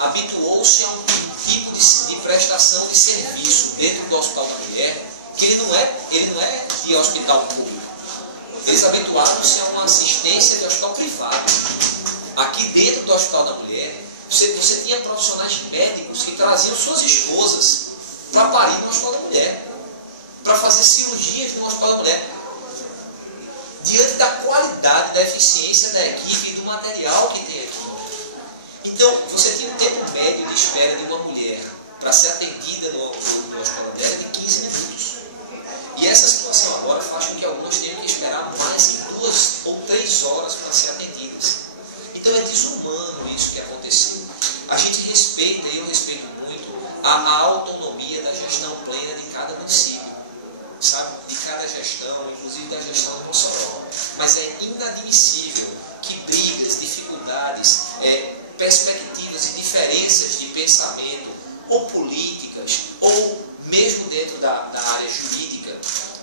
habituou-se a um tipo de prestação de serviço dentro do Hospital da Mulher, que ele não é de hospital público. Eles habituaram-se a uma assistência de hospital privado. Aqui dentro do Hospital da Mulher, você tinha profissionais médicos que traziam suas esposas para parir no Hospital da Mulher, para fazer cirurgias no Hospital da Mulher. Diante da qualidade, da eficiência da equipe e do material que tem aqui. Então, você tinha um tempo médio de espera de uma mulher para ser atendida no Hospital da Mulher de 15 minutos. E essa situação agora faz com que algumas tenham que esperar mais que 2 ou 3 horas para ser atendidas. Então é desumano isso que aconteceu. A gente respeita, e eu respeito muito, a autonomia da gestão plena de cada município. Sabe? De cada gestão, inclusive da gestão de Mossoró. Mas é inadmissível que brigas, dificuldades, perspectivas e diferenças de pensamento, ou políticas, ou mesmo dentro da área jurídica,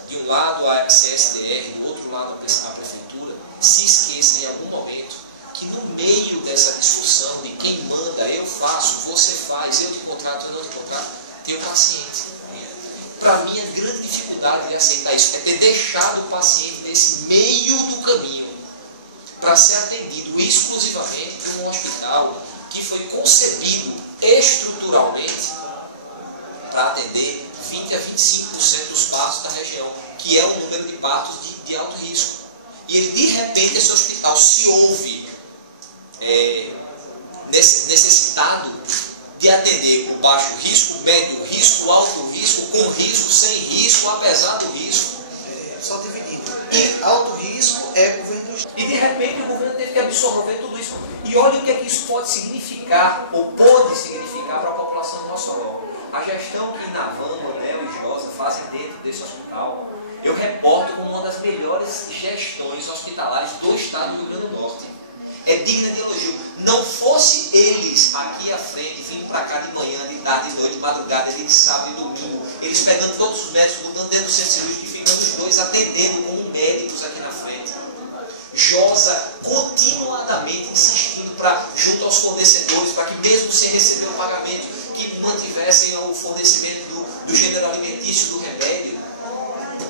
de um lado a CSDR, do outro lado a Prefeitura, se esqueça em algum momento que no meio dessa discussão de quem manda, eu faço, você faz, eu te contrato, eu não te contrato, tem o paciente. Para mim, a grande dificuldade de aceitar isso é ter deixado o paciente nesse meio do caminho para ser atendido exclusivamente por um hospital que foi concebido estruturalmente para atender 20 a 25% dos partos da região, que é o número de partos de alto risco. E ele, de repente, esse hospital se ouve necessitado de atender o baixo risco, médio risco, alto risco, com risco, sem risco, apesar do risco. Só dividindo. E alto risco é governo do Estado. E de repente o governo teve que absorver tudo isso. E olha o que é que isso pode significar, ou pode significar para a população de Mossoró. A gestão que Navan, Manel e Josa fazem dentro desse hospital, eu reporto como uma das melhores gestões hospitalares do estado do Rio Grande do Norte. É digna de elogio. Não fosse eles aqui à frente, vindo para cá de manhã, de tarde, de noite, de madrugada, de sábado e domingo, eles pegando todos os médicos, botando dentro do centro cirúrgico e ficando os dois atendendo como médicos aqui na frente. Josa continuadamente insistindo junto aos fornecedores, para que mesmo sem receber o pagamento, que mantivessem o fornecimento do gênero alimentício, do remédio.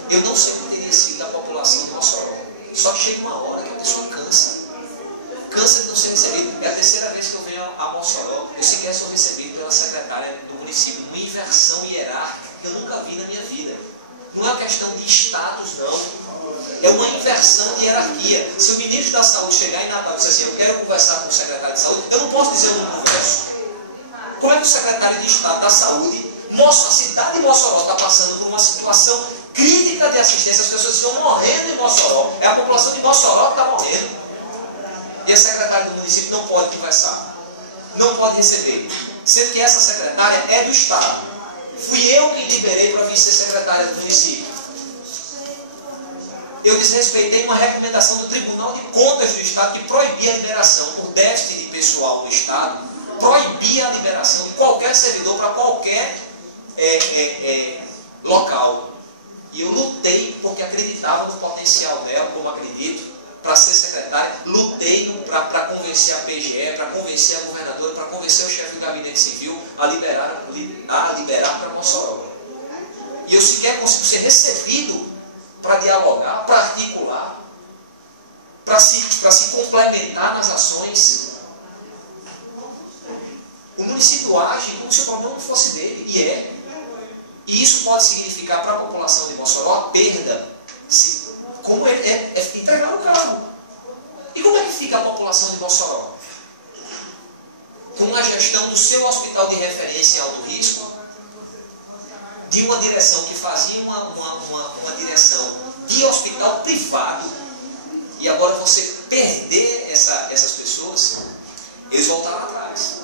Eu não sei o que teria sido da população de Mossoró. Só que chega uma hora que a pessoa cansa. Cansa de não ser recebido. É a terceira vez que eu venho a Mossoró, eu sequer sou recebido pela secretária do município. Uma inversão hierárquica que eu nunca vi na minha vida. Não é uma questão de status, não. É uma inversão de hierarquia. Se o ministro da Saúde chegar em Natal e dizer assim, eu quero conversar com o secretário de Saúde, eu não posso dizer eu não converso. Como é que o secretário de Estado da Saúde, a cidade de Mossoró está passando por uma situação crítica de assistência, as pessoas estão morrendo em Mossoró, é a população de Mossoró que está morrendo. E a secretária do município não pode conversar, não pode receber, sendo que essa secretária é do Estado. Fui eu que liberei para vir ser secretária do município. Eu desrespeitei uma recomendação do Tribunal de Contas do Estado que proibia a liberação por déficit de pessoal do Estado, proibia a liberação de qualquer servidor para qualquer local. E eu lutei porque acreditava no potencial dela, como acredito, para ser secretária. Lutei para convencer a PGE, para convencer a governadora, para convencer o chefe do gabinete civil a liberar para Mossoró. E eu sequer consigo ser recebido para dialogar, para articular, para se complementar nas ações. O município age como se o problema não fosse dele, e é. E isso pode significar para a população de Mossoró a perda, como é entregar o carro. E como é que fica a população de Mossoró? Com uma gestão do seu hospital de referência em alto risco, de uma direção que fazia uma direção de hospital privado, e agora você perder essas pessoas, eles voltaram atrás.